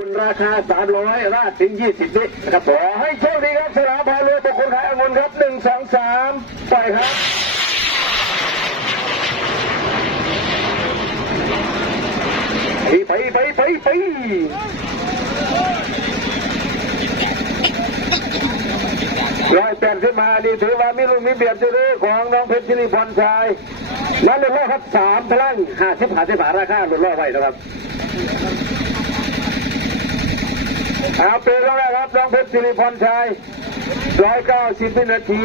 คุณราคาสามร้อยราดถึงยี่สิบวินะครับขอให้โชคดีครับสลาพาเรือบุคคลขายองุ่นครับหนึ่งสองสามปล่อยครับไปไปไปไปไปร้อยแปดขึ้นมานี่ถือว่ามีลูกมีเบียดอยู่เลยของน้องเพชรชินีพรชัยนั่นเลยครับสามพลังห้าสิบห้าสิบหาราคาหลุดร้อไว้นะครับ เอาเปแล้วนะครับน้องเพชรสิริพรชัยร้อยเก้าสิบวินาที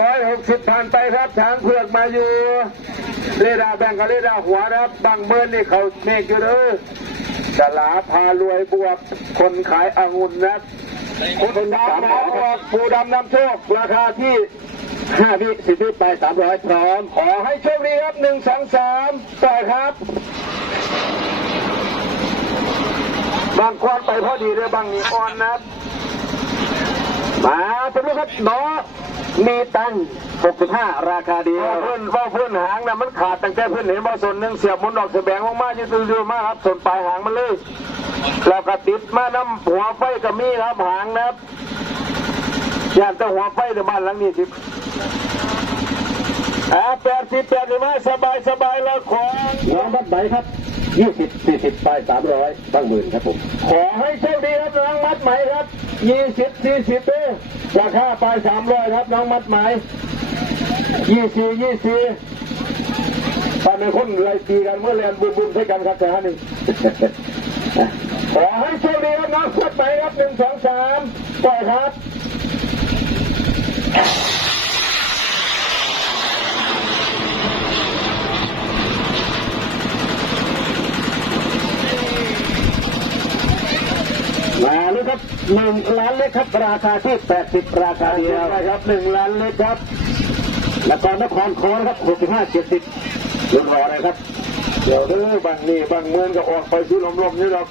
ร้อยหกสิบผ่านไปครับช้างเผือกมาอยู่เรดาร์แบ่งกับเรดาร์หัวนะครับบางเมินนี่เขาเมฆอยู่เลยสลาพารวยบวก คนขายองุ่นนะครับคนดำนะบวกผู้ดำนำโชคราคาที่ ห้าวิสิบวิไปสามร้อยพร้อม ขอให้โชคดีครับหนึ่งสองสามต่อยครับ บางควันไปพอดีเลยบางนีอ่อนนะมาสมมติครับหนอมีตังหกสิบห้าราคาเดียวเพื่อนว่าเพื่อนหางนะมันขาดตั้งแต่เพื่อนเห็นว่าส่วนหนึ่งเสียบมุนดอกเสียแบงมากๆยืดๆมากครับ ส่วนปลายหางมันเลยแล้วก็ติดมาน้ำหัวไฟกับมีครับหางนะครับ ย่านแต่หัวไฟในบ้านหลังนี้สิอ่าแปดสิบแปดหรือไม่สบายสบายแล้วของน้องบัดใบครับยี่สิบสี่สิบไปสามร้อยบางหมื่นครับผม ขอให้โชคดีครับน้องมัดไหมครับยี่สิบสี่สิบเด้อราคาไปสามร้อยครับน้องมัดไหมยี่สี่ยี่สี่ตอนนี้คนไล่ตีกันเมื่อเรียนบุญบุญใช้กันครับแต่ฮะนี่ขอให้โชคดีครับน้องมัดไหมครับหนึ่งสองสามปล่อยครับ มาเลยครับหนึ่งล้านเล็กครับ ราคาที่แปดสิบราคาเดียวนะครับหนึ่งล้านเล็กครับ แล้วก็นครคอนครับหกสิบห้าเจ็ดสิบเรื่องรออะไรครับ เดี๋ยวเด้อบางนี่บางเมืองก็ออกไปซื้อลมๆนี่หรอ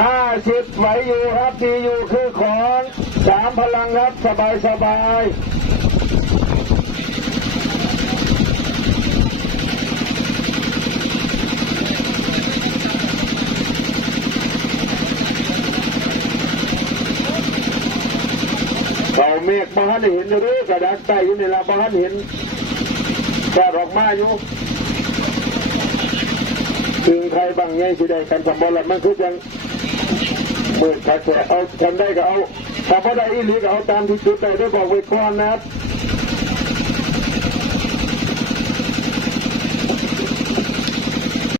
ห้าสิบไหวอยู่ครับดีอยู่คือของสามพลังครับสบายสบายเราเมฆบ้านเห็นอยู่ด้วยกระดักใต้อยู่ในละบ้านเห็นแค่ออกมาอยู่ถึงใครบางไงสิได้กันสมบูรณ์มันคือยัง มืดขาดเอาทำได้ก็เอาถ้าพอได้อีหลีก็เอาตามที่จุดใจได้วยบอกไว้ก่อนนะครับ